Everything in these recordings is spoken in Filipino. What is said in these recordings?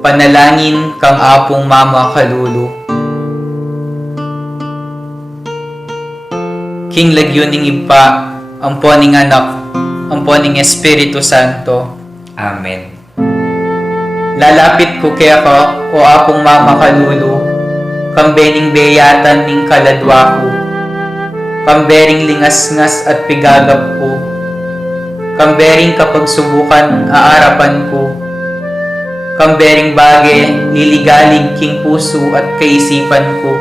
Panalangin kang apong Mama Kalulu. King Lagyuning Ipa, amponing anak, amponing Espiritu Santo. Amen. Lalapit ko kaya ka, o apong Mama Kalulu, kambening beyatan ning kaladwa ko, kambering lingas-ngas at pigagap ko, kambering kapag subukan aarapan ko, kambering bage liligalig king puso at kaisipan ko,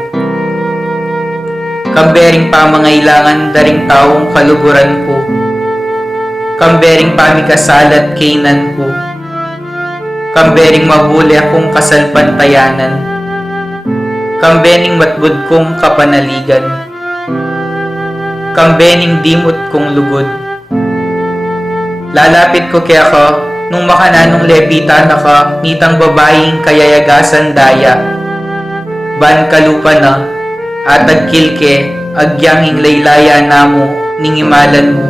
kambering pamangailangan daring taong kaluguran ko, kambering pamikasalat kainan ko, kambering mabuli akong kasalpantayanan, kambening matbud kong kapanaligan, kambening dimot kong lugod. Lalapit ko kaya ka, nung makananong lepita na ka, nitang babaeng kayayagasan daya. Ban kalupa na, atag kilke, agyanging laylaya namo, ningimalan mo,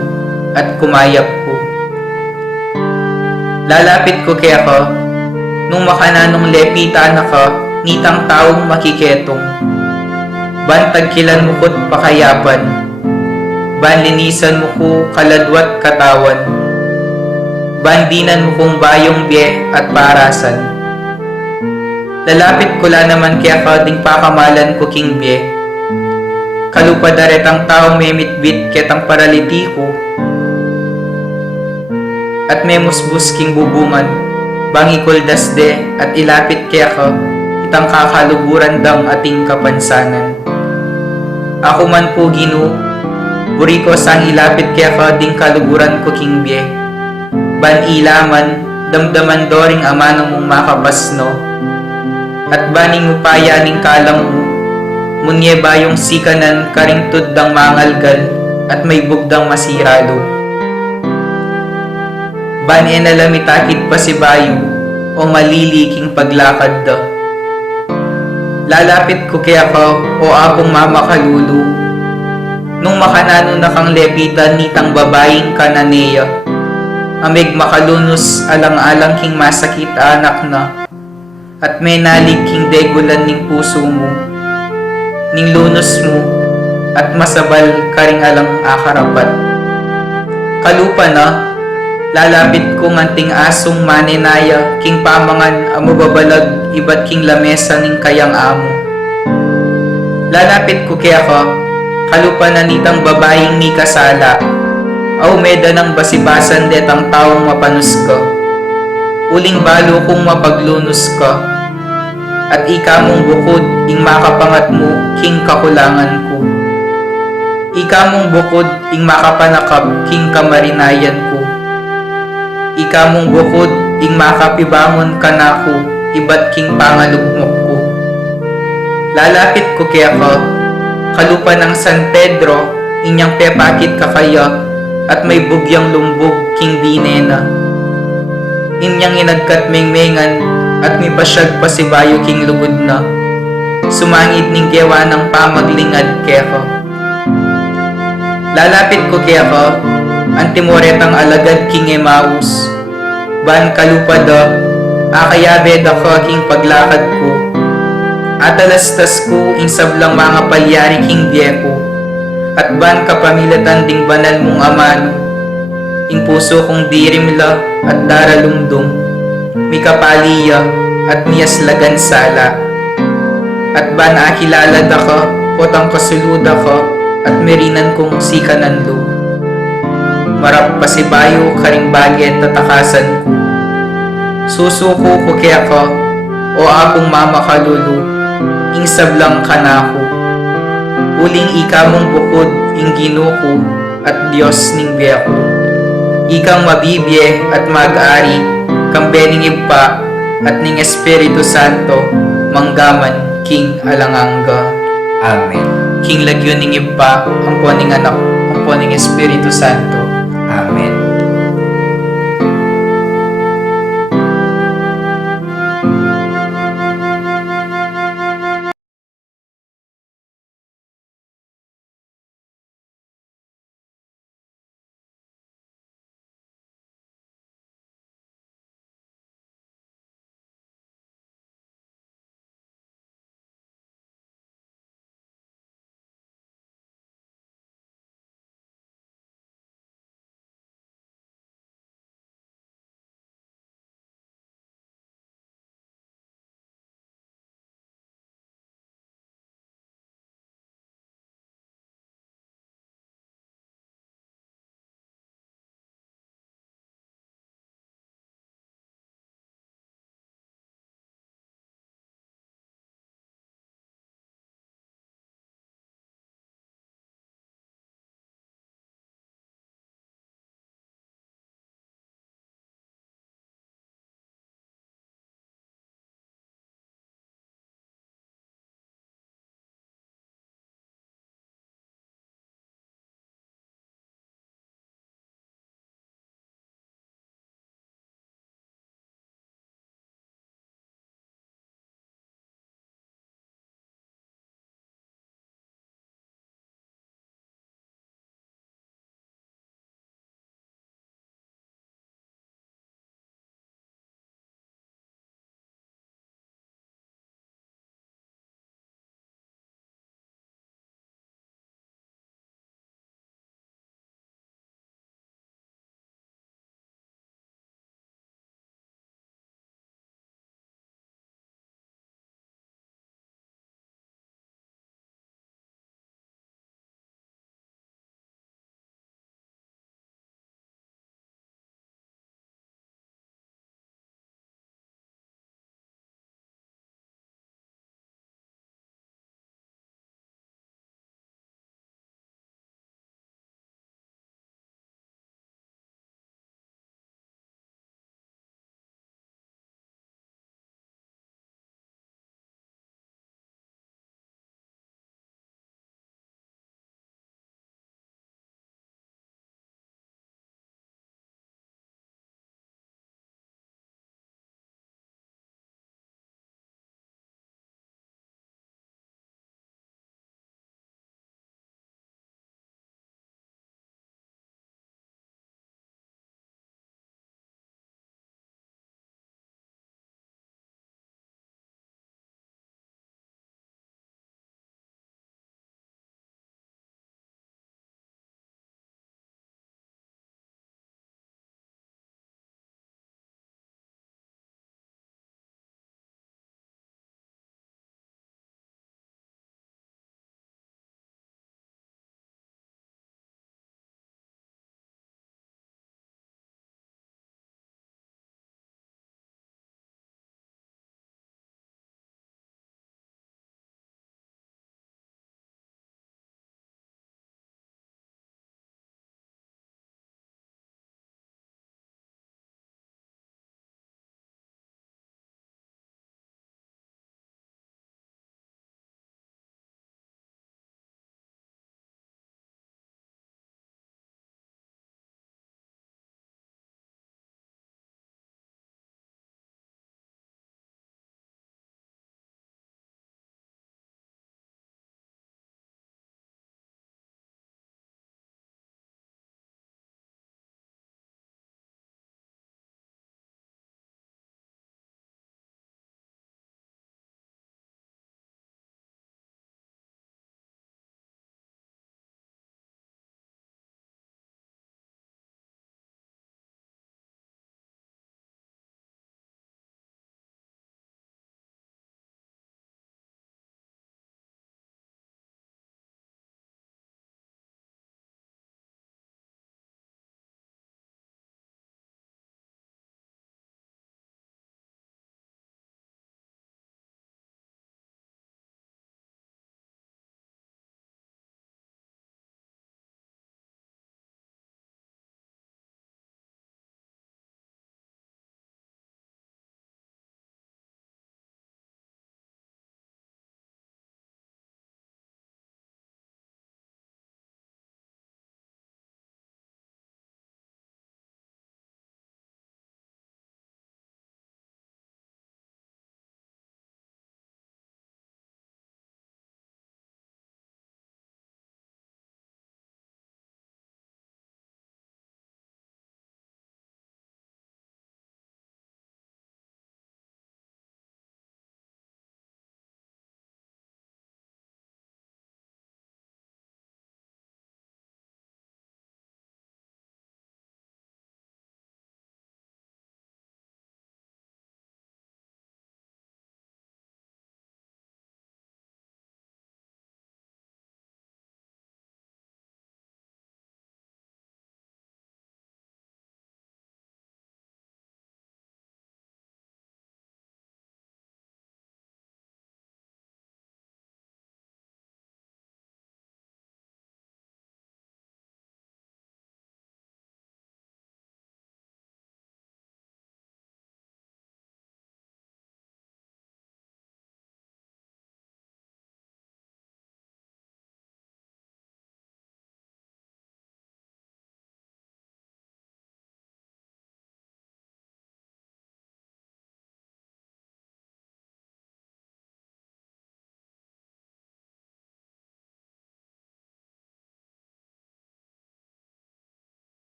at kumayap ko. Lalapit ko kaya ka, nung makananong lepita na ka, nitang taong makiketong. Ban tagkilan mo ko't pakayapan, ban linisan mo ko kaladwat katawan, bandinan mo kong bayong biye at parasan. Lalapit ko la naman kaya ka ding pakamalan ko king biye. Kalupadaret ang taong memitbit ketang paralitiko, at memusbus king bubungan, bangikol dasde at ilapit kaya ka, itang kakaluburan dang ating kapansanan. Ako man po Ginoo, buri ko sang ilapit kaya ka ding kaluburan ko king biye. Ban ilaman, damdaman doring amano mong makapasno, at baning upaya ning kalam mo, munye bayong sikanan karingtud dang mangalgal, at may bugdang masiralo. Ban enalamitakid pa si bayo, o maliliking paglakad da. Lalapit ko kaya ka, o apong Mama Kalulu, nung makanano na kang lepitan nitang babaeng kananeya, amig makalunos alang-alang king masakit anak na, at may nalig king degulan ning puso mo, ning lunos mo, at masabal karing alang akarapat. Kalupa na, lalapit ko nganting asong manenaya, king pamangan amo babalag ibat king lamesa ning kayang amo. Lalapit ko kaya ka, kalupa na nitang babaeng ni kasala, aw meda ng basibasan detang taong mapanus ka. Uling balo kung mapaglunos ka, at ika mong bukod ing makapangat mo king kakulangan ko. Ika mong bukod ing makapanakap king kamarinayan ko. Ika mong bukod ing makapibangon ka na ko, ibat king pangalugmok ko. Lalapit ko kaya ka, kalupa ng San Pedro, inyang pepakit ka kaya, at may bugyang lumbog king dinena. Inyang inagkat mengmengan, at may pasyag pa si bayo king lugod na. Sumangit ning gewa ng pamaglingad kaya ka. Lalapit ko kaya ka, antimoretang alagad king Emmaus. Ban kalupa da, akayabe da ka king paglakad ko. Atalastas ko ing sablang mga palyari king dieko. At ban kapamilatan ding banal mong amano, ing puso kong dirimla at daralumdum, mikapaliya at miyaslagan sala. At ban akilala da ka, potang kasuluda ka, at merinan kong sikanan loob. Marap pasibayo karing bagay tatakasan ko. Susuko ko kaya ka, o apong Mama Kalulu, ing sablang kanako. Uling ika mong bukod ing Ginuko at Diyos ning biyako. Ikang mabibye at mag-ari, kambening ipa at ning Espiritu Santo, manggaman king alangangga. Amen. King Lagyuning Ipa, amponing anak, amponing Espiritu Santo. Amen.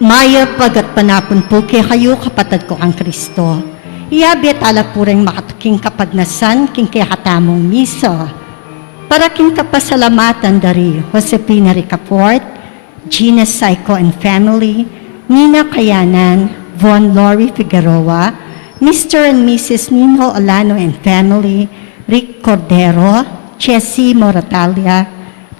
Maya pagat panapon po kaya kayo kapatid ko ang Kristo. Iyabi at ala po rin makatuking kapadnasan king kaya katamong misa. Para king kapasalamatan dari Josepina Ricaport, Gina Saico and family, Nina Kayanan, Von Lori Figueroa, Mr. and Mrs. Nino Olano and family, Rick Cordero, Chessy Moratalia,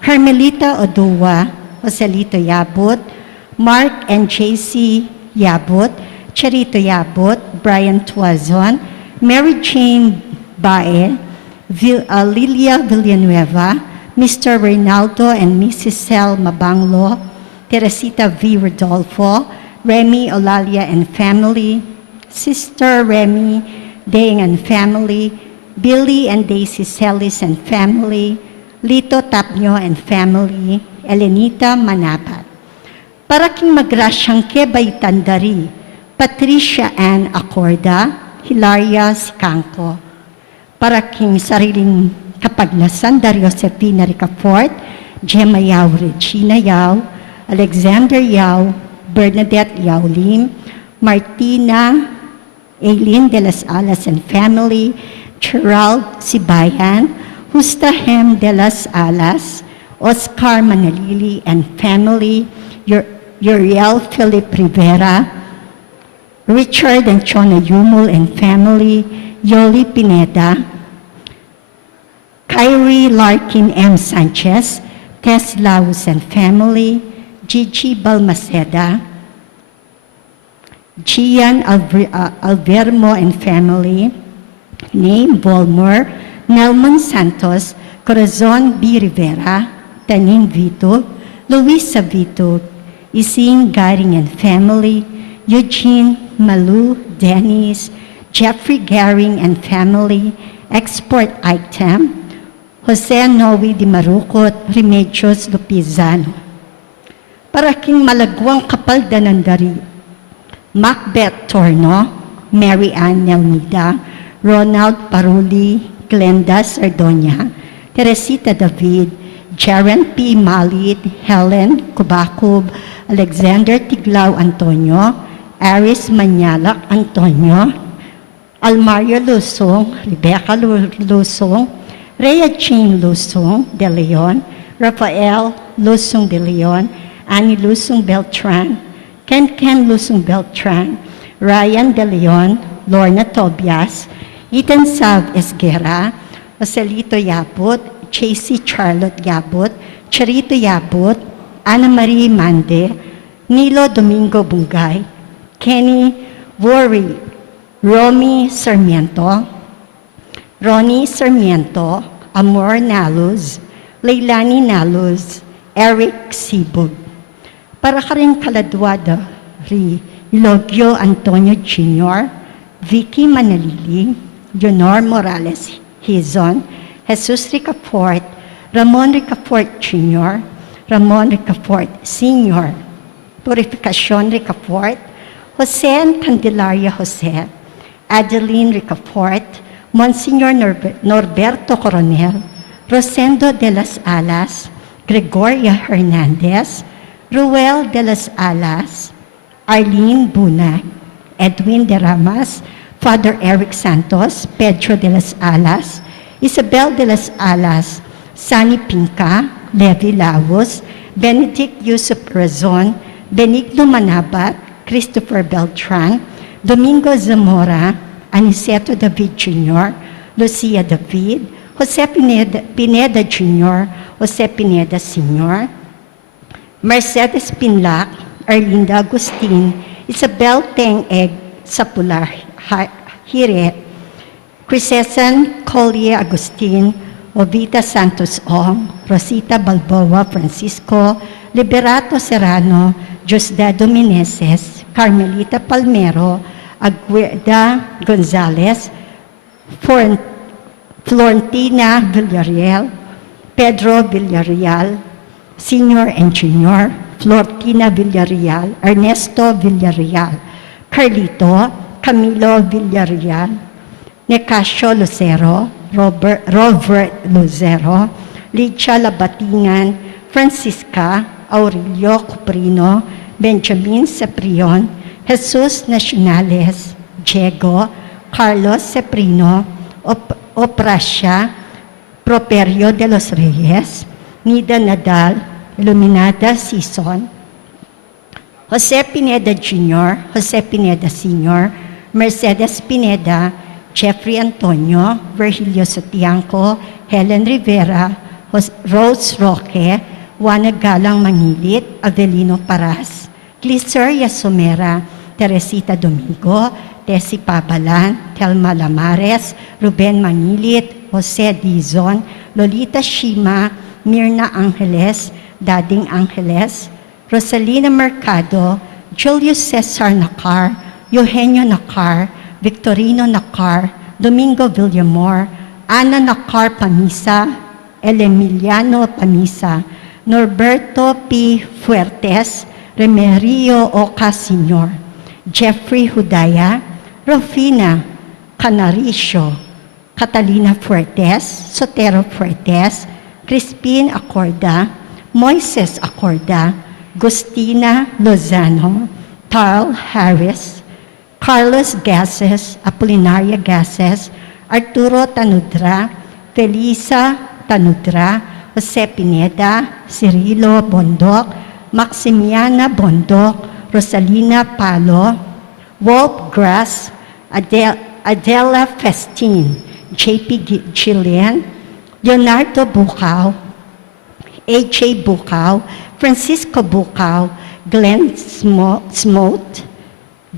Carmelita Odua, Joselito Yabut, Mark and JC Yabut, Charito Yabut, Brian Tuazon, Mary Jane Bae, Lilia Villanueva, Mr. Reynaldo and Mrs. Sel Mabanglo, Teresita V. Rodolfo, Remy Olalia and family, Sister Remy Deng and family, Billy and Daisy Celis and family, Lito Tapnyo and family, Elenita Manapat. Para king magrasyang kebay tandari, Patricia Ann Acorda, Hilaria Sicangco. Para king sariling kapaglasan dari Josefina Ricaport, Gemma Yao Regina Yao, Alexander Yao, Bernadette Yao Lim, Martina Aileen de las Alas and family, Gerald Sibayan, Justahem de las Alas, Oscar Manalili and family, Uriel Philip Rivera, Richard and Chona Yumul and family, Yoli Pineda, Kyrie Larkin M. Sanchez, Tess Laus and family, Gigi Balmaceda, Gian Alvermo and family, Name Volmore, Nelman Santos, Corazon B. Rivera, Tanin Vito, Luisa Vito, Ising Garing and family, Eugene Malu Dennis, Jeffrey Garing and family, Export Item, Jose Noe Di Marucot, Remedios Lupizano. Para king malagwang kapaldanan dari, Macbeth Torno, Mary Ann Nelmida, Ronald Paruli, Glenda Sardonia, Teresita David, Jaren P. Malid, Helen Kubakub, Alexander Tiglao Antonio, Aris Manyalak Antonio, Almario Lusong, Rebecca Lusong, Rhea Jean Lusong de Leon, Rafael Lusong de Leon, Annie Lusong Beltran, Ken Lusong Beltran, Ryan de Leon, Lorna Tobias, Ethan Sav Esguera, Joselito Yabut, Chasey Charlotte Yabut, Charito Yabut, Ana Marie Mande, Nilo Domingo Bungay, Kenny Worry, Romy Sarmiento, Ronnie Sarmiento, Amor Naluz, Leilani Naluz, Eric Sibug. Para ka rin kaladwada, Ilogio Antonio Jr., Vicky Manalili, Leonor Morales Hizon, Jesus Ricaport, Ramon Ricaport Jr., Ramon Ricaport Sr., Purificacion Ricaport, Jose Candelaria Jose, Adeline Ricaport, Monsignor Norberto Coronel, Rosendo de las Alas, Gregoria Hernandez, Ruel de las Alas, Arlene Bunag, Edwin de Ramas, Father Eric Santos, Pedro de las Alas, Isabel de las Alas, Sani Pinca, Levi Lavos, Benedict Yusuf Razon, Benigno Manabat, Christopher Beltran, Domingo Zamora, Aniceto David Jr., Lucia David, Jose Pineda Jr., Jose Pineda Sr., Mercedes Pinlac, Erlinda Agustin, Isabel Teng-Eg Sapular Hiret, Crisesan Collier Agustin, Ovita Santos Ong, Rosita Balboa Francisco, Liberato Serrano, Diosdado Meneses, Carmelita Palmero, Agueda Gonzalez, Florentina Villarreal, Pedro Villarreal, Senior and Junior, Florentina Villarreal, Ernesto Villarreal, Carlito, Camilo Villarreal, Necasio Lucero, Robert Lucero, Licha Labatingan, Francisca, Aurelio Cuprino, Benjamin Ceprion, Jesus Nacionales, Diego, Carlos Ceprino, Oprasia, Properio de los Reyes, Nida Nadal, Iluminada Season, Jose Pineda Jr., Jose Pineda Sr., Mercedes Pineda, Jeffrey Antonio, Virgilio Sotianco, Helen Rivera, Rose Roque, Juana Galang Mangilit, Avelino Paras, Gliceria Somera, Teresita Domingo, Tessie Pabalan, Telma Lamares, Ruben Mangilit, Jose Dizon, Lolita Shima, Mirna Angeles, Dading Angeles, Rosalina Mercado, Julius Cesar Nacar, Eugenio Nacar, Victorino Nacar, Domingo Villamor, Ana Nacar Pamisa, Emiliano Pamisa, Norberto P. Fuertes, Remerio Oca Sr., Jeffrey Hudaya, Rufina Canaricio, Catalina Fuertes, Sotero Fuertes, Crispin Acorda, Moises Acorda, Gustina Lozano, Tarl Harris, Carlos Gases, Apolinaria Gases, Arturo Tanudra, Felisa Tanudra, Jose Pineda, Cirilo Bondok, Maximiana Bondok, Rosalina Palo, Wolf Grass, Adela Festin, JP Gillian, Leonardo Bucao, AJ Bucao, Francisco Bucao, Glenn Smote,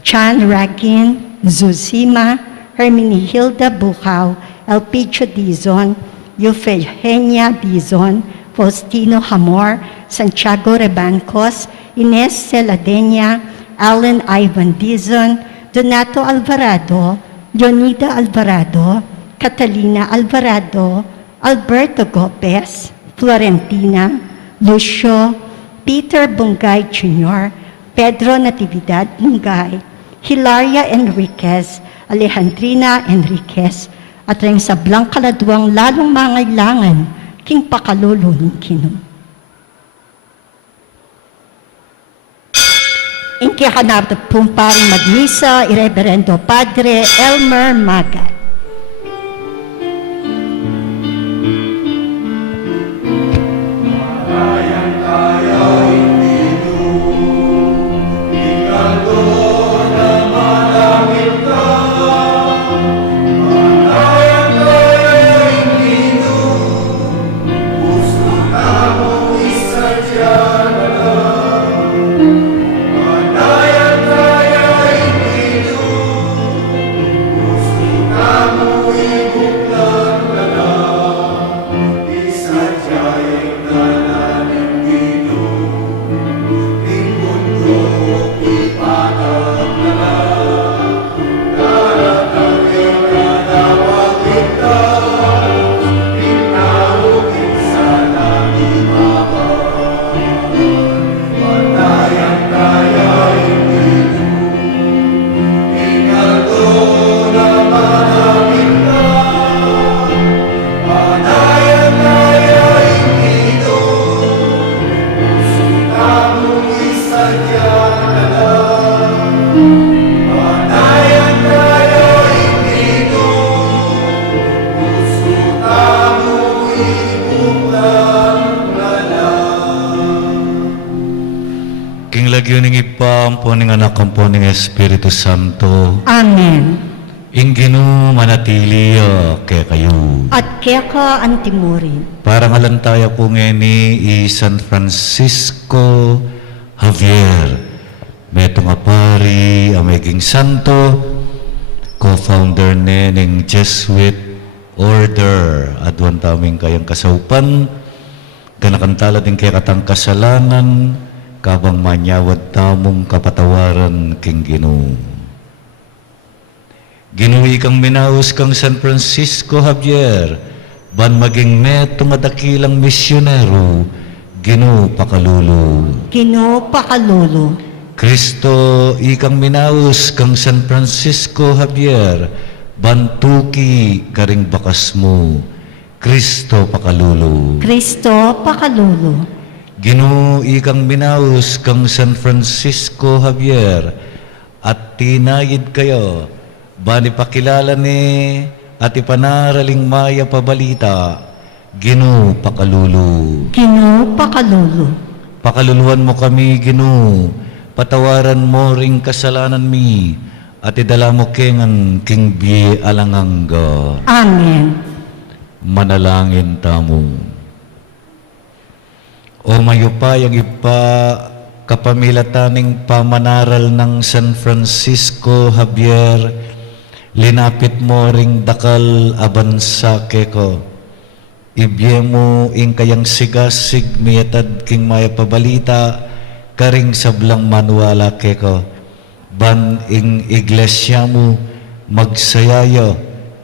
John Ragin, Zuzima, Hermenihilda Bucao, Elpidio Dizon, Eufegenia Dizon, Faustino Hamor, Santiago Rebancos, Ines Celadenia, Alan Ivan Dizon, Donato Alvarado, Leonida Alvarado, Catalina Alvarado, Alberto Gopez, Florentina, Lucio, Peter Bungay Jr., Pedro Natividad Bungay, Hilaria Enriquez, Alejandrina Enriquez, at rin sa Blanca-Laduang lalong mangailangan, king pakalolo ng Kino. Inkihanap pong paring magmisa, Ireverendo Padre Elmer Magat. Lagyan ng ipampo ng anak ang po ng Espiritu Santo. Amen. Ingino manatili kaya kayo. At kaya ka antimurin. Para ngalantaya po ngayon ni San Francisco Javier. Metong apari, ameging santo, co-founder ng Jesuit Order. Adwan taming kayang kasaupan, kanakantala din kaya katang kasalanan, kabang manyawad tamong kapatawaran king Ginoo. Ginuwi kang minaus kang San Francisco Javier, ban maging neto nga dakilang misyonero, Ginoo pakalulu. Ginoo pakalulu. Kristo ikang minaus kang San Francisco Javier, bantuki karing bakas mo, Kristo pakalulu. Kristo pakalulu. Ginoo ikang minaus kang San Francisco Javier at tinayid kayo bani pakilala ni at ipanaraling maya pabalita Ginoo pakalulu. Ginoo pakalulu. Pakaluluhan mo kami Ginoo, patawaran mo ring kasalanan mi at idala mo kengan king bi alangangga. Amen. Manalangin tamo. O mayupay ang ipa kapamilataning pamanaral ng San Francisco Javier, linapit mo ring dakal abansa keko. Ibye mo ing kayang sigasig miyatad king maya pabalita, karing sablang manuala keko. Ban ing iglesia mo magsayayo,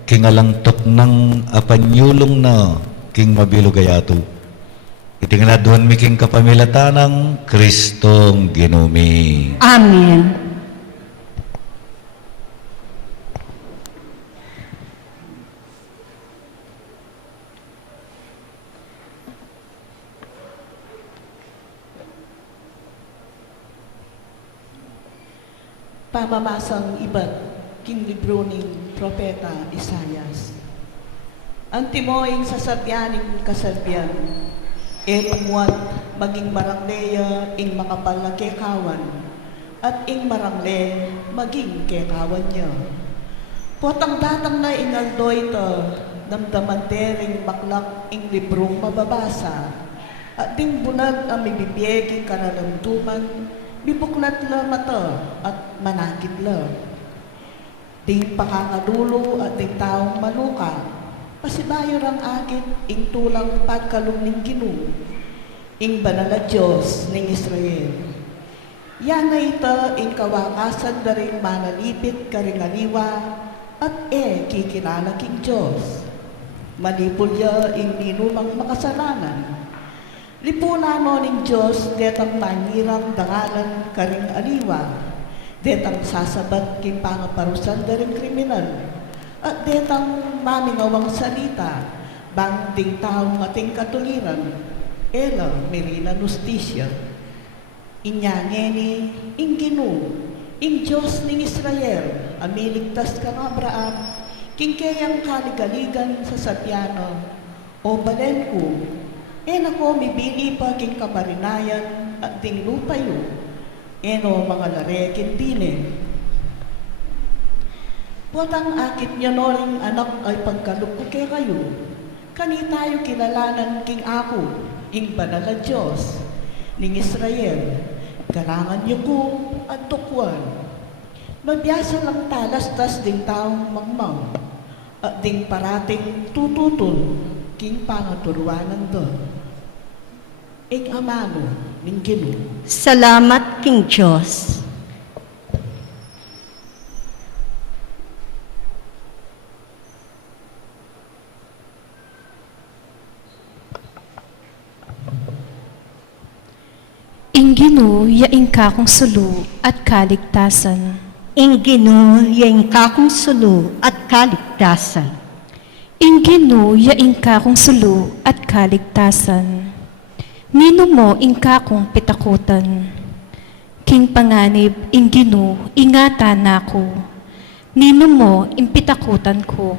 king alangtok ng apanyulong na king mabilugayato. Itingladuan mi king kapamilatanang Kristong Ginumi. Amen. Pamabasang iba't king libro ng Propeta Isayas. Ang timoing sasabyaning kasabyan, etumuat maging marangleya ing makapal na kekawan, at ing marangle maging kekawan niya. Potang datang na ingaldoy ito, namdamantering baklak ing librong mababasa, at ding bunag ang mibibiyeging kararamduman, bibuklat la mata at manakit la. Ding pakangadulo at ding taong maluka, pasibayo rang agit ing tulang pagkalong ning Ginoo, ing banal na Diyos ning Israel. Yan na ito ing kawakasan na rin manalipit karingaliwa at kikilala king Diyos. Malipol ya ing ninumang makasalanan. Lipunan mo ning Diyos detang manirang dangalan karing aliwa, detang sasabat king pangaparusan na rin kriminal, at detang mamingawang salita, bang ding taong ating katuliran, ela merina justisya. Inyangeni, ing Ginoo, ing Diyos ning Israel, amiligtas kang Abraham, king kayang kaligaligan sa satyano, o balen ko, nako mibili pa king kamarinayan at ding lupayo, eno mga larekin dine. Potang akit niya noring anak ay pagkaluk ko kay kayo, kani tayo kilalanan king ako, ing banal na Diyos, ning Israel, karangan niyo ko at tukwan. Mabiyasa lang talastas ding taong mangmang, at ding parating tututol, king pangaturuanan doon. Ing amano ning Ginoo. Salamat king Diyos. Ing Ginoo yaing kakong sulu at kaligtasan. Ing Ginoo yaing kakong sulu at kaligtasan. Ing Ginoo yaing kakong sulu at kaligtasan. Nino mo ing kakong pitakutan. King panganib ing Ginoo ingatan nako. Nino mo ing pitakutan ko.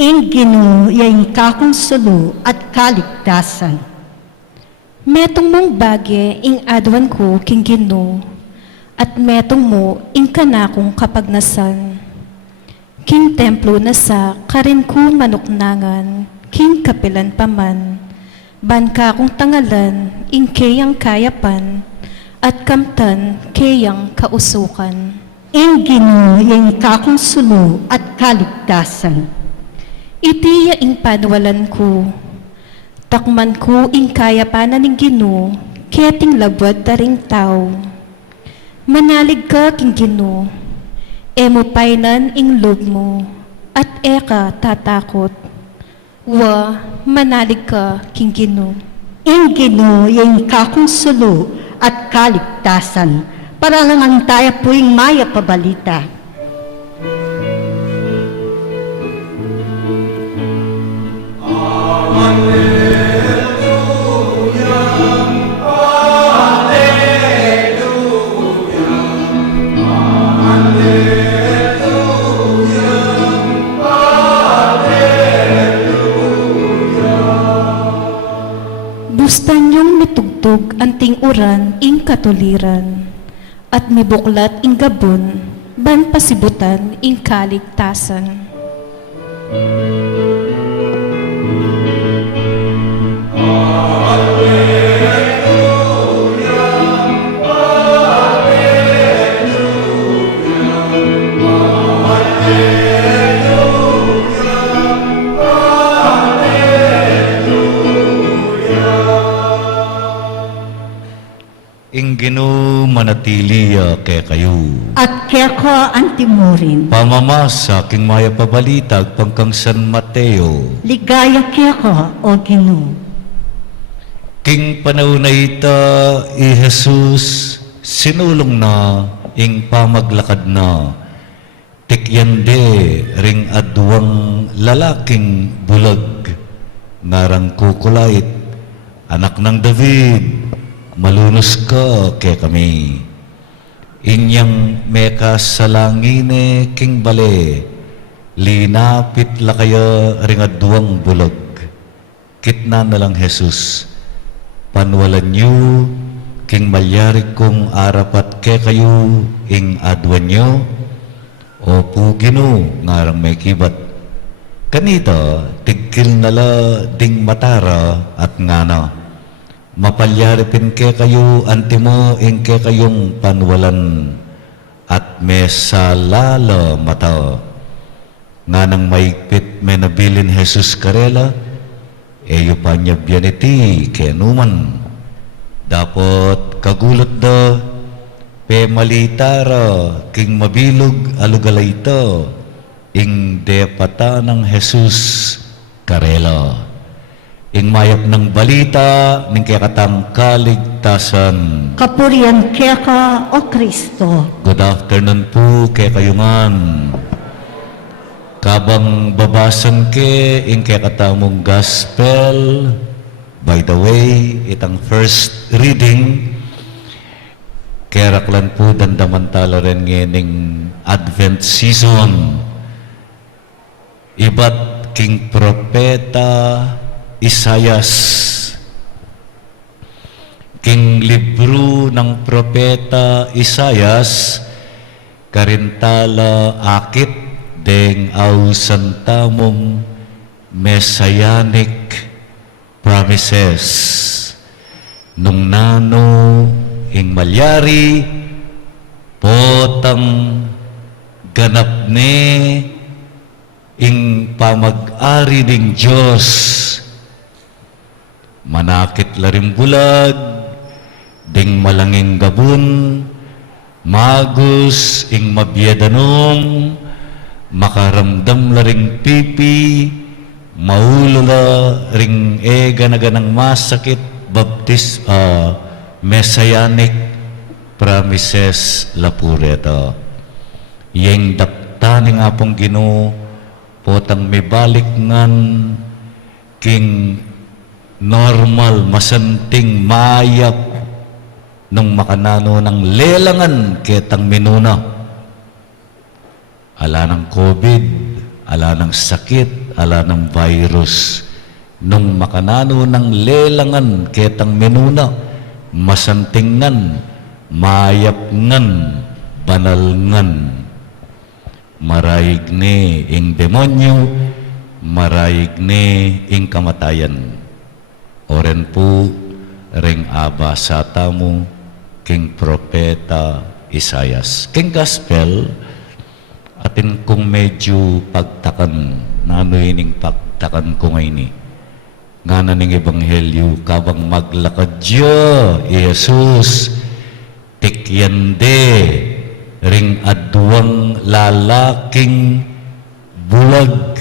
Ing Ginoo yaing kakong sulu at kaligtasan. Metong mong bagye ing adwan ko king Ginoo, at metong mo ing kanakong kapagnasan. King templo na sa karin ko manuknangan, king kapilan paman, ban ka kong tangalan ing kayang kayapan, at kamtan kayang kausukan. Ing Ginoo yaing kakong sulu at kaligtasan. Iti yaing panwalan ko, takman ko ing kayapanan ng Ginoo, keting labwad taring tao. Manalig ka king Ginoo, emo painan ing loob mo, at eka tatakot. Wa, manalig ka king Ginoo. Ing Ginoo yaing kakong sulu at kaligtasan, para lang ang tayo puing maya pabalita. Alleluia, uran ing katuliran, at mibuklat ing gabon, ban pasibutan ing kaligtasan. Inggino manatiliya kay kayo. At keko antimurin. Pamamasa king maya pabalitag pangkang San Mateo. Ligaya keko o Ginoo. King panahon na ita, i Jesus, sinulong na, ing pamaglakad na, tikyande ring adwang lalaking bulag, ngarang kukulait, anak ng David, malunos ka kay kami. Inyang meka sa langine king bale, linapit la kaya ring adwang bulag, kitna na lang Jesus, panwalan nyo, king malyari kong arapat ke kayo, ing adwan nyo, o pugino, ngarang may kibat. Kanita, tigkil nala ding matara at ngana. Mapalyaripin ke kayo, antimo, ing ke kayong panwalan, at mesalala mata. Nganang maigpit may nabilin Jesus karela, eyo pa niya biyaniti kaya numan. Dapat kagulat da, pe malitara, king mabilog alugalay ito, ing depata ng Jesus karela. Ing mayap ng balita, ning kaya katang kaligtasan. Kapurian keko o Kristo. Good afternoon po kay kayungan. Kabang babasan ke, ing kaya katamong gospel, by the way, itang first reading, kaya raklan po dandamantala rin ngening Advent season. Ibat king propeta Isayas, king libro ng propeta Isayas, karintala akit, deng ausan tamong messianic promises. Nung nano ing malyari, potang ganap ne ing pamag-ari ding Diyos. Manakit laring bulag, ding malanging gabun, magus ing mabyadanong, makaramdam laring pipi, maulula ring ganaganang masakit, messianic promises lapureta. Yang daptani nga pong Ginoo, potang may balik ngan king normal masanting mayap nung makanano ng lelangan ketang minuna. Ala ng COVID, ala ng sakit, ala ng virus. Nung makanano ng lelangan ketang minuna, masantingan, mayapngan, banalngan. Marayig ni ing demonyo, marayig ni ing kamatayan. Oren po ring aba sa tamo king propeta Isayas. King gospel, atin kung medyo pagtakan, nanoining pagtakan ko ngayon nga na ning ebanghelyo, kabang maglakad diya, Jesus, tikyande, ring adwang lalaking bulag.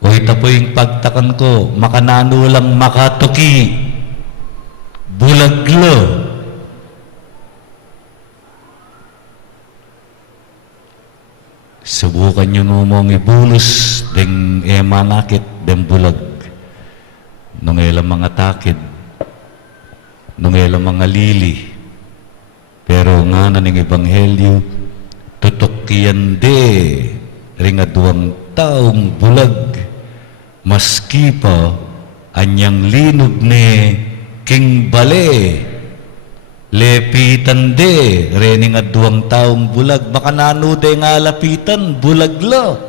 O ito po yung pagtakan ko, makanano lang makatuki, bulaglo. Subukan nyo numong ibulos, ding manakit, ding bulag. Nung ilang mga takid, nung ilang mga lili. Pero nga na ning ebanghelyo, tutok de, ring adwang taong bulag, maski pa anyang linog ni king bale, lepitan de, rening at duwang taong bulag, baka nanude nga lapitan, bulagla.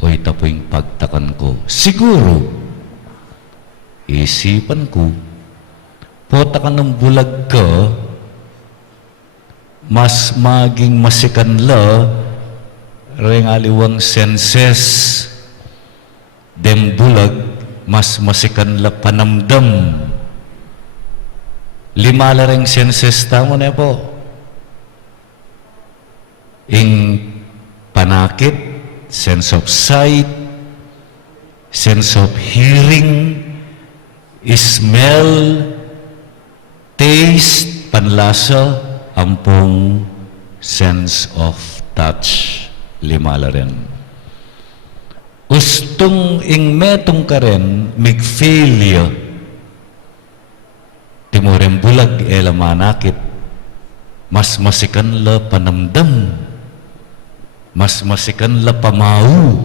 O itapo'y pagtakan ko, siguro, isipan ko, pota ka ng bulag ka, mas maging masikan la, ring aliwang senses, dem bulag, mas masikan la panamdam. 5 la ring senses tamo na po. Ing panakit, sense of sight, sense of hearing, smell, taste, panlasa, ampong sense of touch. 5 la rin. Ustong ing metong ka rin, mig-failure, timurem bulag ela manakit, mas masikan la panamdam, mas masikan la pamau,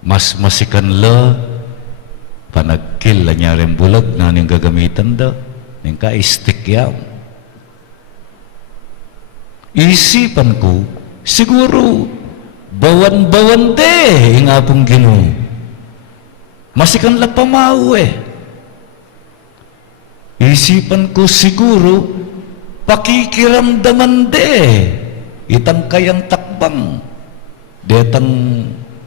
mas masikan la panagkil la nyarem bulag na ning gagamitan da, ning ka-stick yaw. Isipan ko, siguro, bawan-bawan de, nga pong Ginoo. Masikan la pamau eh. Isipan ko siguro, pakikiramdaman de, itang kayang takbang, detang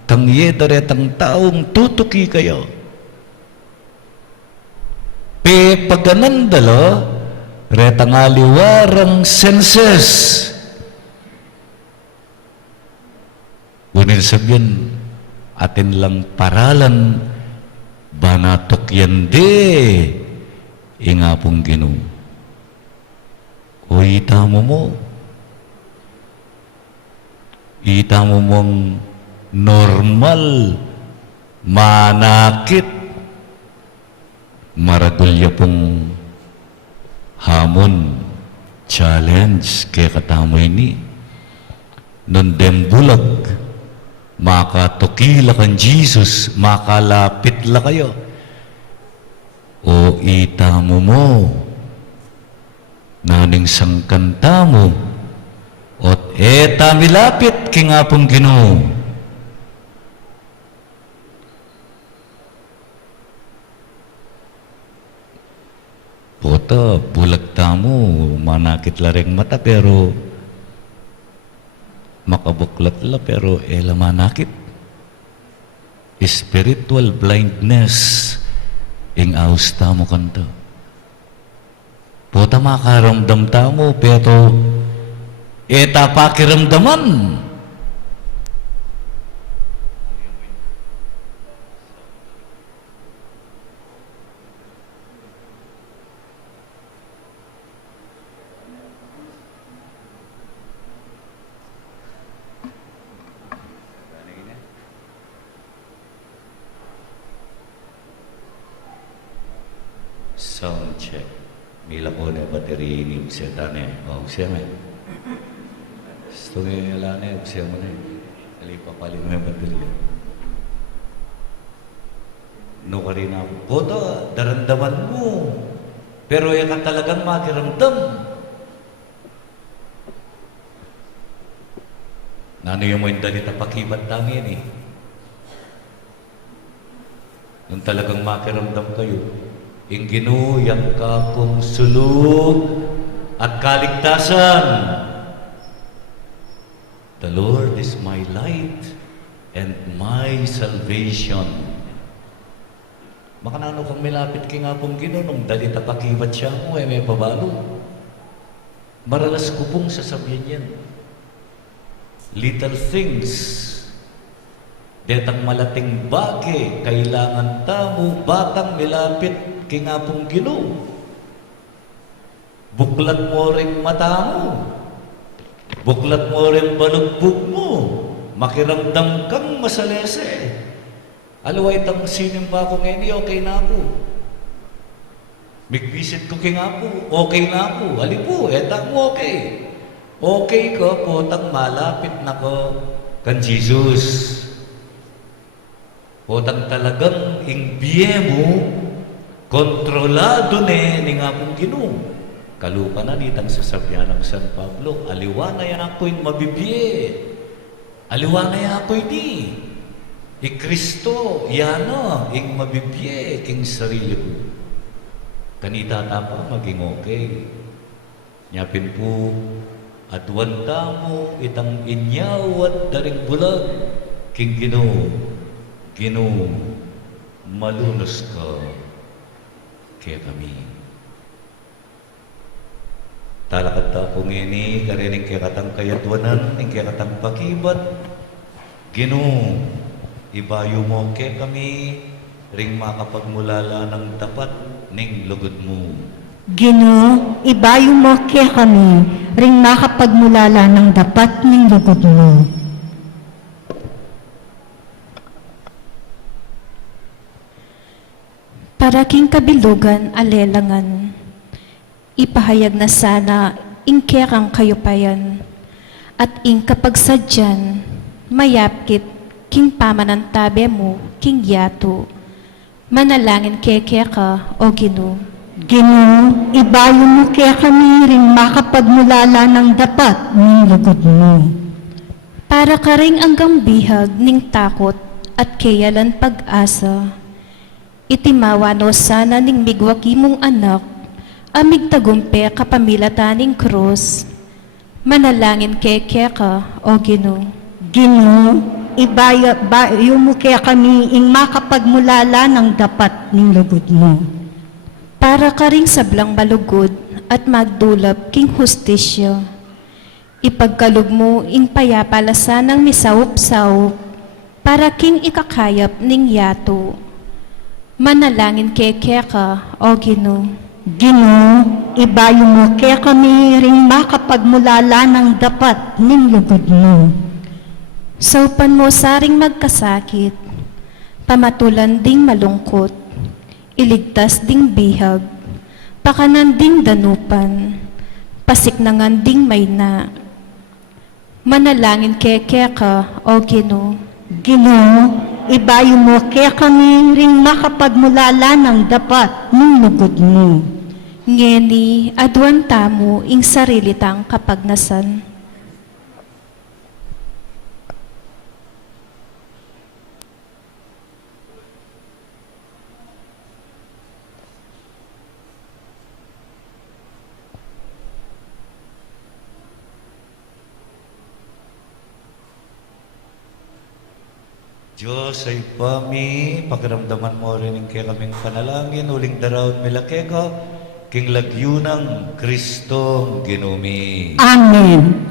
tangye daretang taong tutuki kayo. Pe paganandalo, retang aliwarang senses. Ngunit sabihin, atin lang paralan, banatok yan de, inga pong Ginoo. O itamo mo mong normal, manakit, maragulya pong hamon, challenge, kaya katamoy ni, nandem bulag, makatukila kan Jesus, makalapit la kayo. O itamo mo, naning sangkanta mo, ot eta milapit king apong Ginoo. Pota, bulag tamo, manakit la ring mata, pero makabuklat la, pero ela manakit. Spiritual blindness, ing aus tamo kanta. Pota makaramdam tamo, pero eta pakiramdaman. Sound check. Mila ko na bateri ini usia tane. Oh, usia me. Story ala ne usia mo ne. Ali papalit mo bateri. No karina boto daramdaman mo. Pero ya ka talagang makiramdam. Nano yung mo yung dalita pakibat tangin eh. Nung talagang makiramdam kayo, ing ginuyan ka kong sulod at kaligtasan. The Lord is my light and my salvation. Makanano kang milapit ki nga pong Ginoo nung dalita pakibat siya mo, may pabalo. Maralas ko pong sasabihin yan. Little things, detang malating bagay, kailangan tamo, batang milapit ki nga pong Ginoo. Buklat mo rin mata mo, buklat mo rin balugbog mo, makiramdam kang masalese. Alaway tang sinimba ko ngayon, okay na ako. Big-visit ko king ako, okay na ako. Ali po, etang mo okay. Okay ko, potang malapit na ko kan Jesus. Potang talagang ingbiye mo, kontrolado ni nga kong Ginoo. Kalupa na nitang sasabyan ng San Pablo, aliwanay ako'y mabibye. Aliwanay ako'y di. Kristo, yana, ing mabibye, king sarili ko. Kanita tapa, maging okay. Nyapin po, at wanda mo itang inyaw at daring bulag, king Ginoo, Ginoo, malunos ka kaya kami. Talakad ta po ngini, karining kaya katang kayatwanan, ing kaya katang pakibat, Ginoo, ibayo mo kaya kami, ring makapagmulala ng tapat ning lugod mo. Ginoo, ibayo mo kaya kami, ring makapagmulala ng dapat ning lugod mo. Para king kabilugan alelangan, ipahayag na sana ingkerang kayupayan, at ing kapagsadyan, mayapkit king pamanantabe mo, king yato, manalangin keke ka, o Ginoo. Ginoo, ibayo mo kaya kami, ring makapagmulala ng dapat ning lugod mo. Para ka ring anggang bihag ning takot at kayalan pag-asa, itimawano sana ning migwaki mong anak, amig tagumpe kapamilataning krus, manalangin keke ka, o Ginoo. Ginoo, ibayo mo kaya kami, ing makapagmulala ng dapat ning lugod mo. Para ka ring sablang malugod at magdulap king hustisya, ipagkalog mo ing payapalasan ng misawop-sawop, para king ikakayap ning yato, manalangin keke ka, o Ginoo. Ginoo, ibayo mo kaya kami, ring makapagmulala ng dapat ning lugod mo. Saupan mo saring magkasakit, pamatulan ding malungkot, iligtas ding bihag, pakanan ding danupan, pasiknangan ding mayna, manalangin keke ka, o Ginoo. Ginoo, ibayo mo kaya kami, ring makapagmulala ng dapat ning lugod mo. Ngeni, adwan tamo ing sarili tang kapagnasan. Diyos ay pami, pagramdaman mo rin yung kaya kaming panalangin, uling darawat milakega, king lagyunang Kristong Ginumi. Amen.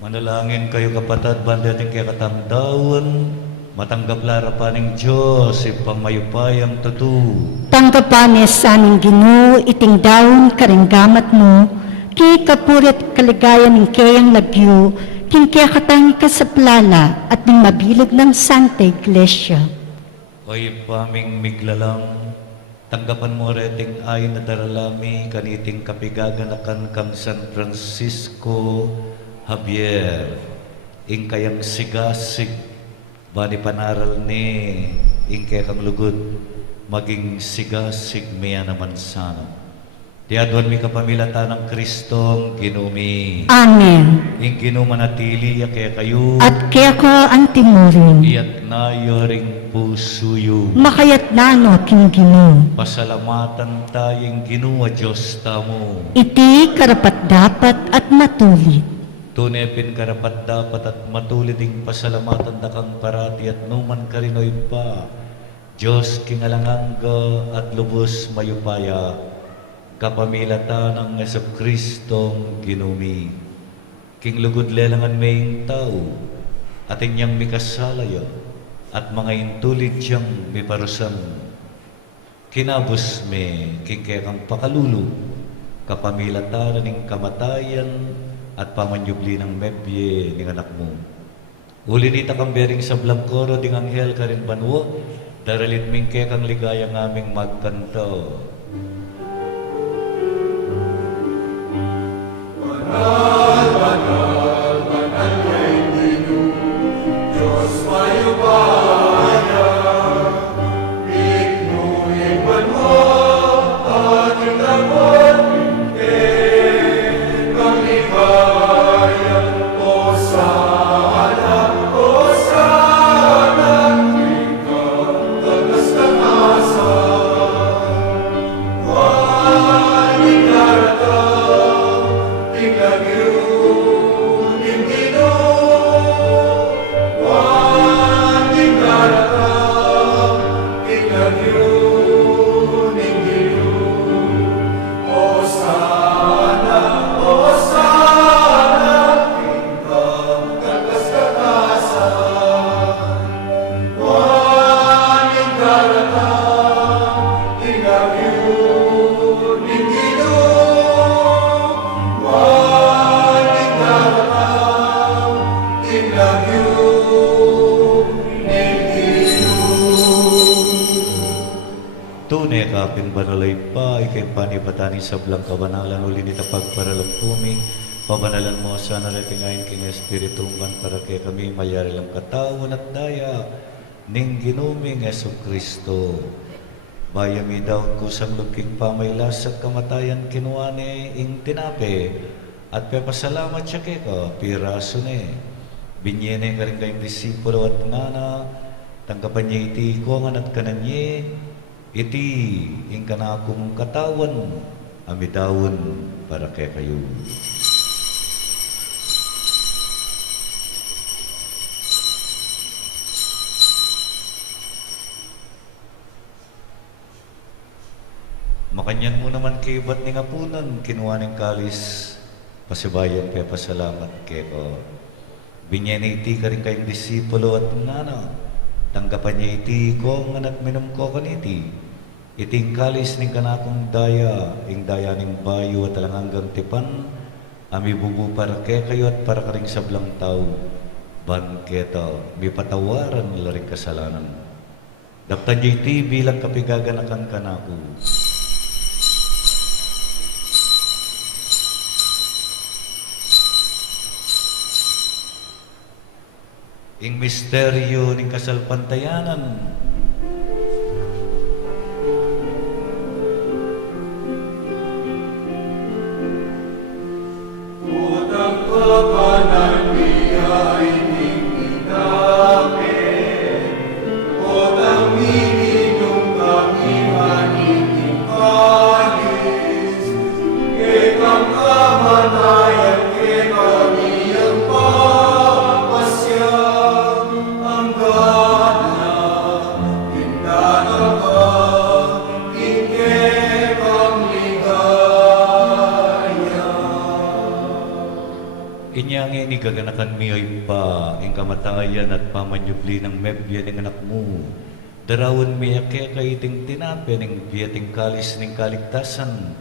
Manalangin kayo kapatid, bandating kaya katamdawan, matanggap lara pa ng Diyos, ipang mayupayang tatu. Tanggapanes sa aming Ginoo, iting daon karinggamat mo, ki kapurit kaligayan ng kayang lagyo, king kaya katangi ka sa plala, at ng mabilog ng Santa Iglesia. Oy paming miglalang, tanggapan mo reting ay na daralami, kaniting kapigaganakan kang San Francisco Javier, ing kayang sigasig, bani panaral ni, ing kaya kang lugod, maging sigasig miya naman sana. Tiadwan mi kapamilata ng Kristong ginumi. Amen. Ing ginumanatili ya kaya kayo, At kaya ko ang timurin, iyat na yoring pusuyo. makayat na no king Ginoo. Pasalamatan tayong ginuwa Diyos tamo. Iti karapat dapat at matulit. Tunepin karapat dapat at matulit ing pasalamatan da kang parati at numan karinoy pa. Diyos kingalanganga at lubos mayupaya. Kapamilata ng Jesucristong ginumi. King lugod lelangan maying tao, at inyang mikasalaya, at mga intulid siyang miparusan. Kinabos me, king kaya kang pakalulu, kapamilata ng kamatayan, at pamanyubli ng mebye ng anak mo. Ulinita kang bering sa blangkoro ding anghel ka rin banwo, daralit ming kaya kang ligaya ng aming magkanto. Tunay kapin banalay pa, ikay panipatani sa blang kabanalan, uli nita pagparalang pumi, pabanalan mo sa narating ayon king Espiritumban para kay kami mayari lang katawan at daya, ning ginuming Yesu Kristo. Bayami daw kusang lupking pamaylas at kamatayan kinuane ing tinape, at pepasalamat siya kay ka, piraso ne. Binyene ka rin kayong disipulo at ngana, tanggapan niya iti ko at kananye, iti ing kanakong katawan, amidawon para kay kayo. Makanyan mo naman kay ba't ni ngapunan, kinuha ng kalis, pasibayan pe pasalamat kay ko. Binyene iti ka rin kayong disipulo at ngana, tanggapan niya iti ko nga minum ko kaniti. Iting kalis ning kanakong daya, ing daya ning bayo at alang hanggang tipan, ami bubu para kay kayo at para karing sablang tao. Ban keta, mi patawaran nila ring kasalanan. Daptan niya iti bilang kapigaganakan kanako. Ing misteryo ning kasalpantayanan, inyang inigaganakan mi ay pa, ing kamatayan at pamanyubli ng mebya ng anak mo. Darawon mi ake kaiting tinapi ng biyating kalis ng kaligtasan.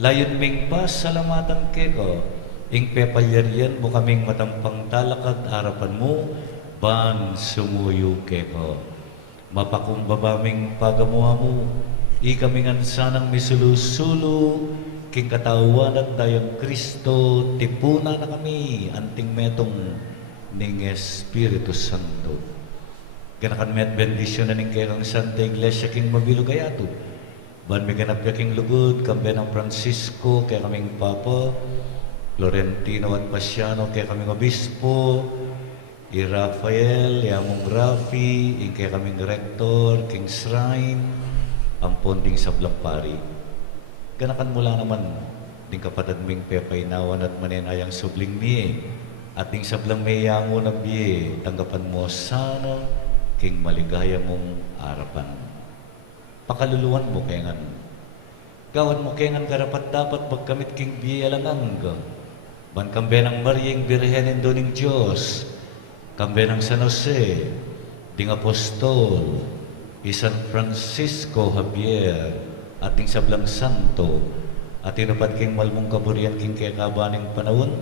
Layon ming pasalamatan keko, ing pepalyarian mo kaming matampang talakad harapan mo, ban sumuyo keko. Mapakumbabaming pagamuha mo, ikamingan sanang misulusulo, king katawan at dayang Kristo, tipuna na kami, anting metong ning Espiritu Santo. Ganakan met bendisyon na ning kayang Santa Iglesia king mabilugayato. Ban may ganap king lugod, kambe ng Francisco, kaya kaming Papa, Florentino at Pasiano, kaya kaming Obispo, i Rafael, Yamong Rafi, kaya kaming Rector, King Shrine, ang ponding sa Blampari. Ganakan mo lang naman, ding kapatid ming pepainawan at manenayang subling miye, at ding sablang meya mo na biye, tanggapan mo sana, king maligaya mong arapan. Pakaluluan mo kayangan. Gawan mo kayangan karapat dapat pagkamit king biye alangang. Ban kambe ng Maryang Birhenin doning Diyos, kambe ng San Jose, ding Apostol, San Francisco Javier, ating sablang santo, at inupat king malmong kaburian king kakabaning panahon,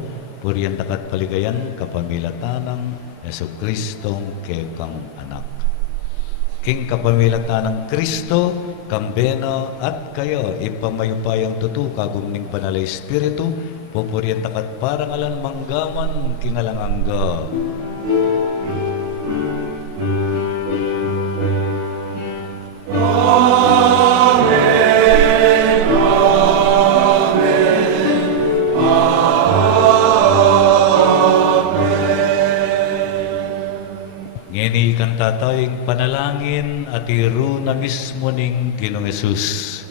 purian takat paligayan, kapamilatanang Yesu Kristong kekang anak. King kapamilatanang Kristo, kambena at kayo, ipamayupayang tutu, kagumning panalay Espiritu, pupurian takat parang alan manggaman, kingalangangga. Ngeni kantatayong panalangin at iru na mismo ning Ginoong Hesus.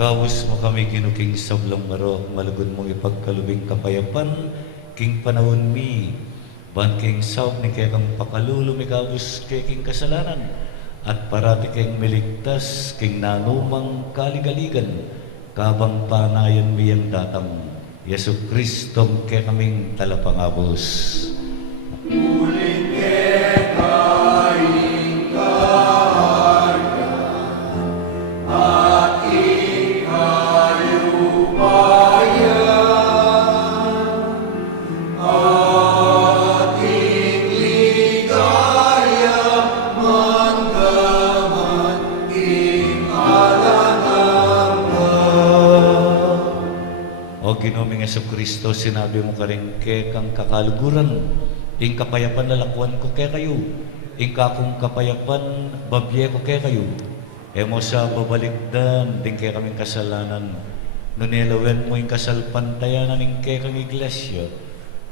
Kawus mo kami ginuking sablang maro, malugod mong ipagkalubing kapayapan, king panahon mi, ban king saop ni kayang pakalulumi kawus king kasalanan, at parati king miligtas, king nanumang kaligaligan, kabang panayan mi ang datang, Yesu Kristong kay kaming talapangabos. O Ginoong Yesu Kristo, sinabi mo ka rin kang kakaluguran, ing kapayapan lalakwan ko kay kayo, ing kakong kapayapan babye ko kay kayo, emo sa babalikdan, din kay kaming kasalanan, nunilawen mo ing kasalpantayanan ing kay kang iglesia,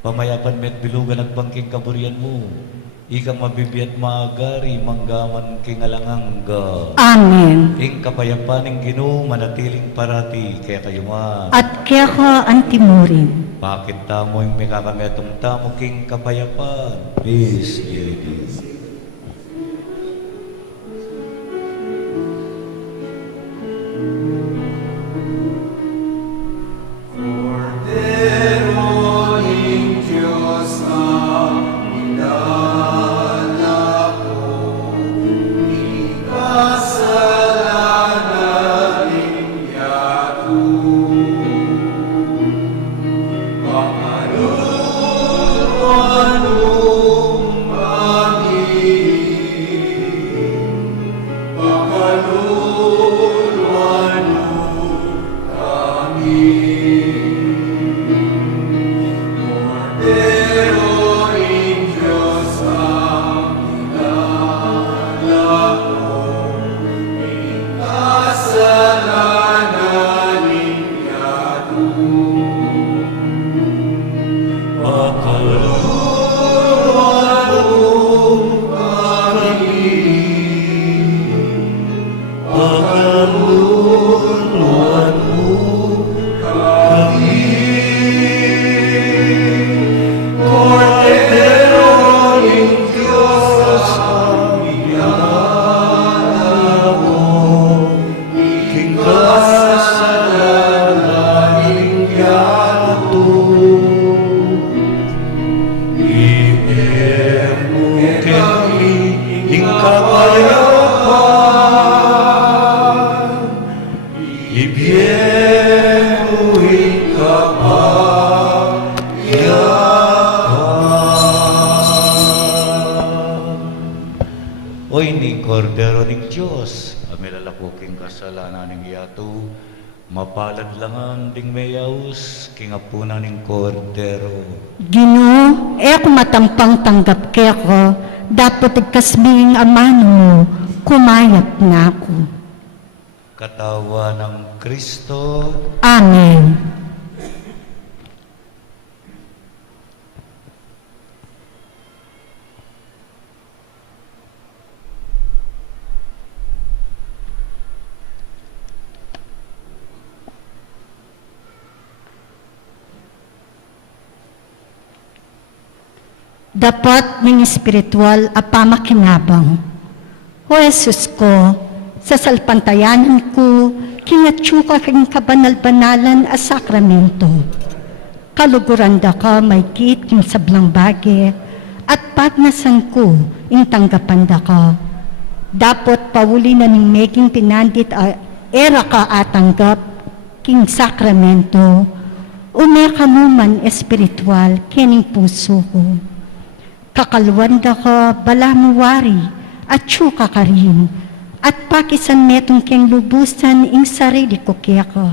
pamayapan met bilugan at bangking kaburian mo, ika mabibiyat maagari, manggaman kingalangangga. Amen. Ing kapayapaning Ginoo manatiling parati, kaya kayo ma. At kaya ka antimurin. Bakit tamo yung may kakametong tamo king kapayapan? Peace be with you. Oy ni Kordero ning Diyos, amilalako king kasalanan ning yato, mapalad langan ding mayaus, king apuna ning Kordero. Ginoo, ako matampang tanggap kaya ko, dapat ikasming amano mo, kumayat na ako. Katawa ng Kristo, Amen. Dapat ng espiritual apamakinabang. O Jesus ko, sa salpantayanan ko, kinatsuka kang kabanal-banalan a sakramento. Kaluguran da ka may kit king sablang bagi, at patnasan ko ing tanggapan da ka. Dapat pauli na ning making pinandit a era ka atanggap king sakramento, umeka mo man espiritual kining puso ko. Kakalwanda ka balamuwari at tsuka ka rin, at pakisan metong keng lubusan ing sarili ko kaya ka.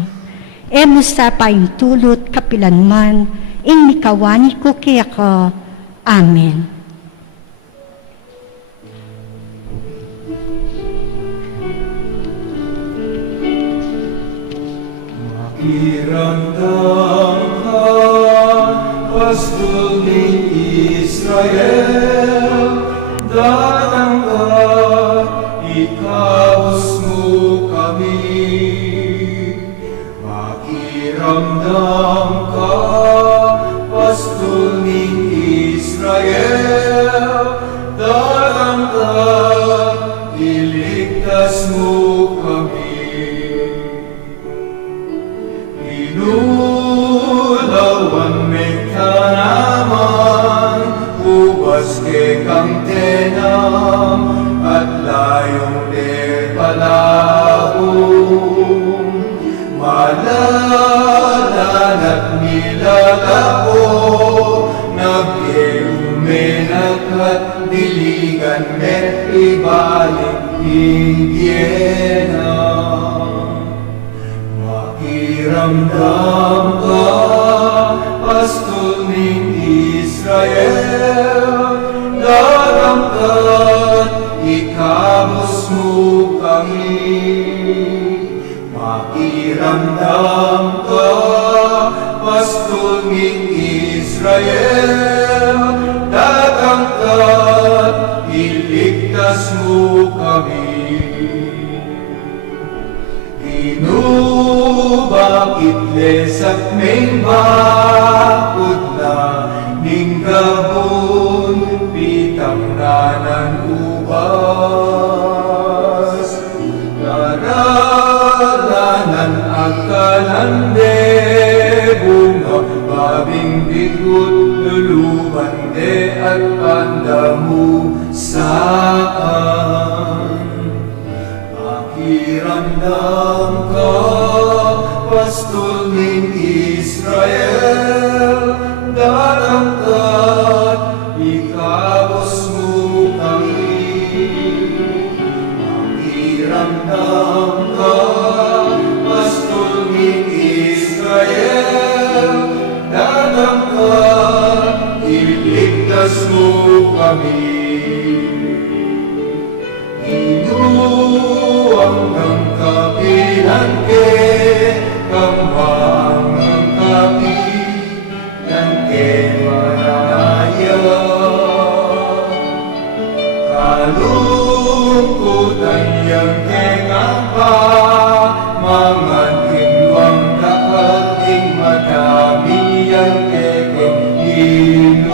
E musta pa ing tulot kapilanman, ing mikawani ko kaya ka. Amen. Iramdam ka, Pastol ni Israel, datang ka, ikaus mo kami. Makiramdam ka, Pastol ni Israel, datang ka, iligtas mo kami. Inulawan may kanaman, ubas ke kang tenam, at layong palahong. Malalan at nilalako, nag-iumenak at diligan met ibalik Indiana. Makiramdam ka, Pastol ning Israel, darangkat, ikabos mo kami. Makiramdam ka, Pastol ning Israel, darangkat, mo kami. Inubakit lesak may bakod na ning gabon pitang nanan ubas. Karalanan agkalande bunga babing bigot lulubande at pandamu saan. Pakiramdam ka, pastol ng Israel, darangkat, ikabos mo kami. Pakiramdam ka, pastol ng Israel, darangkat, iligtas mo kami. Hanggang kapilan ke kambang kapilan ke maraya kalungkutan yang ke ngapa mangan hinwang dakating madami yang ke inuman.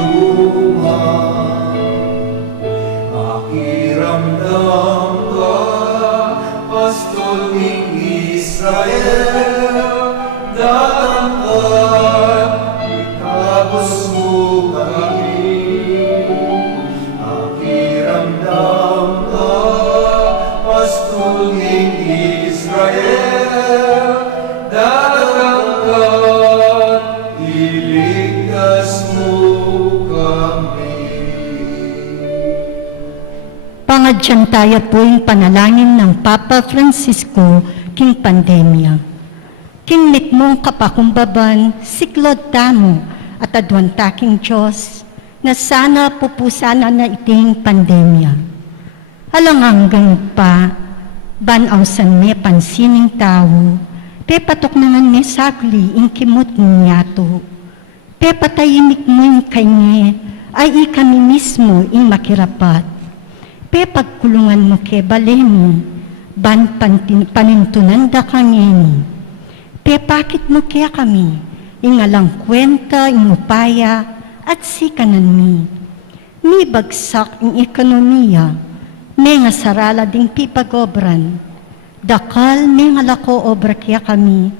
Pakiramdam ka, pastol ng Israel, darangkat, ikabos mo kami. Pakiramdam ka, pastol ng Israel, darangkat, iligtas mo kami. Pangadyantaya po yung panalangin ng Papa Francisco king pandemya. King mitmong kapakumbaban, siklod tamo at adwan taking Diyos, na sana pupusana na iting pandemya. Alang hanggang pa, banaw san me pansining tao, pe patok naman me sagli ing kimot niyato. Pe patayimik mo yung kanye, ay ikami mismo ing makirapat. Pe pagkulungan mo ke baleni, ban panintunan da kangeni. Pe pakit mo kaya kami, ingalang kwenta, ingupaya, at sikanan mi. Mi bagsak ing ekonomiya, may nga sarala ding pipagobran. Dakal may nga lako obra kaya kami,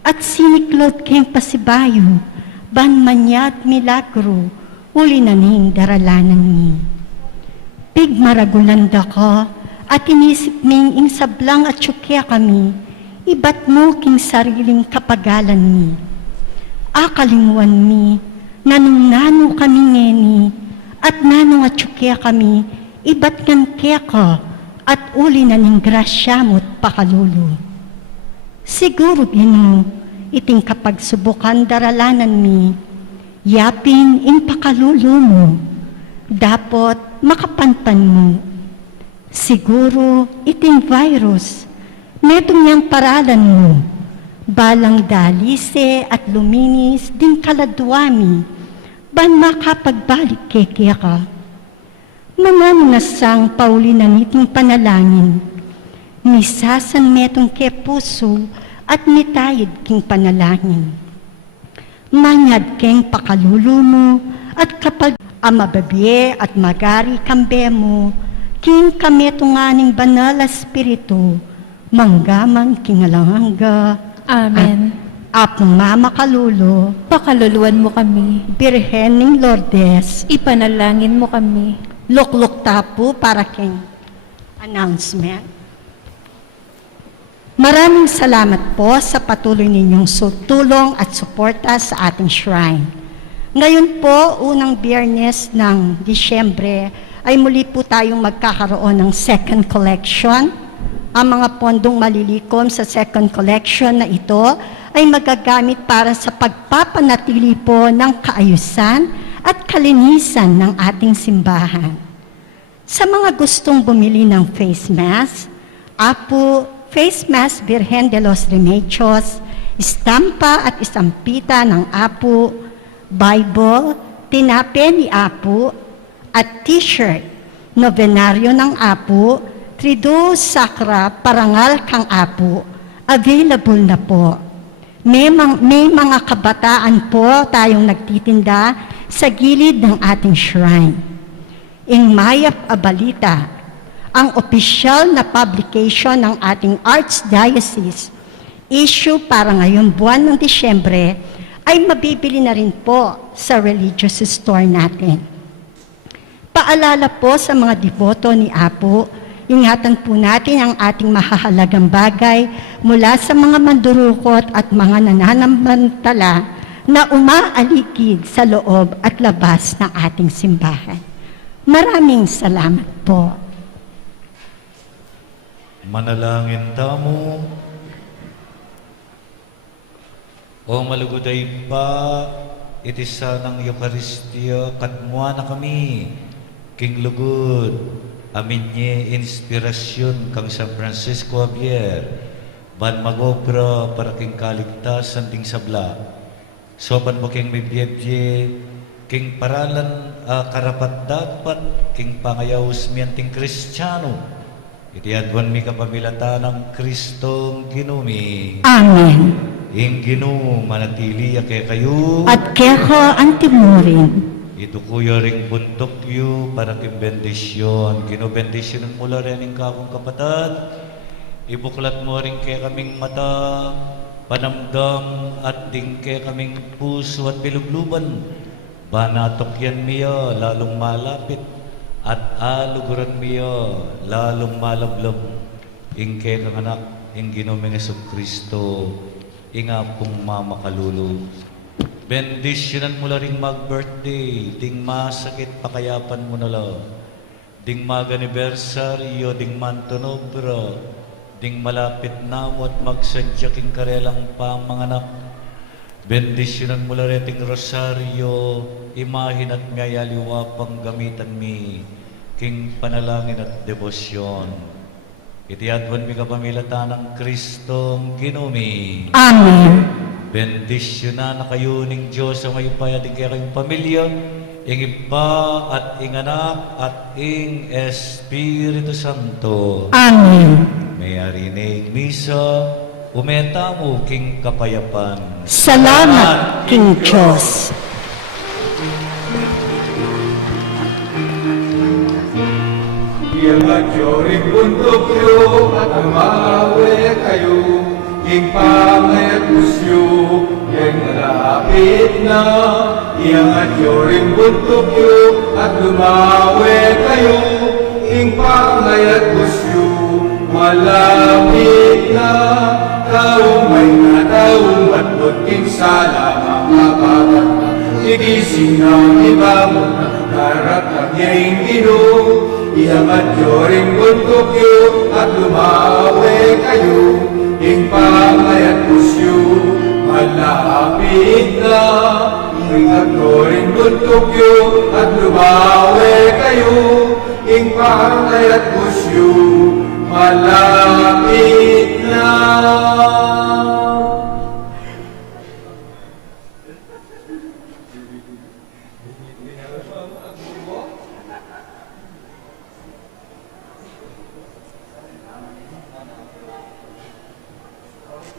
at siniklod kayong pasibayo, ban manyat milagro, uli na ning daralanan mi. Pigmaragulanda ka, at inisip ming ing sablang at syukya kami, ibat mo king sariling kapagalan mi. Akalinguan mi, nanong-nano kami ngeni, at nanong at syukya kami, ibat ngan kaya ka, at uli na ning grasya mo't pakalulo. Siguro gino, iting kapag subukan daralanan mi, yapin ing pakalulo mo, dapot makapanpan mo. Siguro iting virus, netong niyang paralan mo, balang dalise at luminis din kaladwami, ban makapagbalik kaya ka. Mananasang paulinan iting panalangin, misasan metong ke puso at mitayid king panalangin. Manyad keng pakalulo mo at kapag amababiye at magari kambe mo, king kametunganing banal espiritu, manggaman kingalanganga. Amen. Apong mama kalulo, Pakaluluan mo kami. Birhen ng Lourdes, Ipanalangin mo kami. lukluk tapo para king announcement. Maraming salamat po sa patuloy ninyong tulong at suporta sa ating shrine. Ngayon po, unang Biyernes ng Disyembre, ay muli po tayong magkakaroon ng second collection. Ang mga pondong malilikom sa second collection na ito ay magagamit para sa pagpapanatili po ng kaayusan at kalinisan ng ating simbahan. Sa mga gustong bumili ng face mask, Apo, face mask Virgen de los Remedios, istampa at isampita ng Apo, Bible, tinape ni Apo, at t-shirt Novenaryo ng Apo, Triduo Sacra, Parangal kang Apo, available na po. May mga kabataan po tayong nagtitinda sa gilid ng ating shrine. In Mayap Abalita, ang opisyal na publication ng ating Archdiocese, issue para ngayong buwan ng Disyembre, ay mabibili na rin po sa religious store natin. Paalala po sa mga deboto ni Apo, ingatan po natin ang ating mahahalagang bagay mula sa mga mandurukot at mga nananamantala na umaalikid sa loob at labas ng ating simbahan. Maraming salamat po. Manalangin tamo. O maluguday pa, iti sanang Eucharistia, katmuha na kami, king lugod, amin nye inspirasyon kang San Francisco Javier, ban magobra para king kaligtasan ting sabla. Soban mo king may biyebye, king paralan karapat dapat, king pangayaws miyanting Kristiyano, iti adwan mi kapamilata ng Kristong ginumi. Amen. Ing Ginoo manatili kay kayo. At keho antimurin. Ito kuya ring buntok yu para kim bendisyon. Ginobendisyonan mo rin ang kakong kapatad. Ibuklat mo rin kay kaming mata, panamdam at ding kay kaming puso at bilugluban. Banatok yan miya lalong malapit at aluguran miya lalong malablab. Ing kay kang anak, ing Ginoong Kristo. Inga pong mamakalulu. Bendisyonan mo la ring mag-birthday, ding masakit pakayapan mo na la. Ding mag-anibersaryo, ding mantonobra, ding malapit na mo at magsadya king karelang pamanganak. Bendisyonan mo la rin ting rosaryo, imahin at mayaliwa pang gamitan mi, king panalangin at debosyon. Iti adwan mi kapamilata ng Kristong Ginumi. Amen. Bendisyonan na kayo ning Diyos sa may payadig kayong pamilya, ing Iba at ing Anak at ing Espiritu Santo. Amen. May arinig misa, umeta mo king kapayapan. Salamat, King Diyos. Yang majoring buntok yu at umawe kayo, ing pangay at pusyo, yang malapit na. Yang majoring buntok yu at umawe kayo, ing pangay at pusyo, malapit na. Taong may nataong at buting sala, mga babat na igising ng iba mo na karatang niya'y Ginoo. Iyamat yoring buntok yu at lumawe kayo, ing pangay at pusyo, malapit na. Iyamat yoring buntok yu at lumawe kayo, ing pangay at pusyo, malapit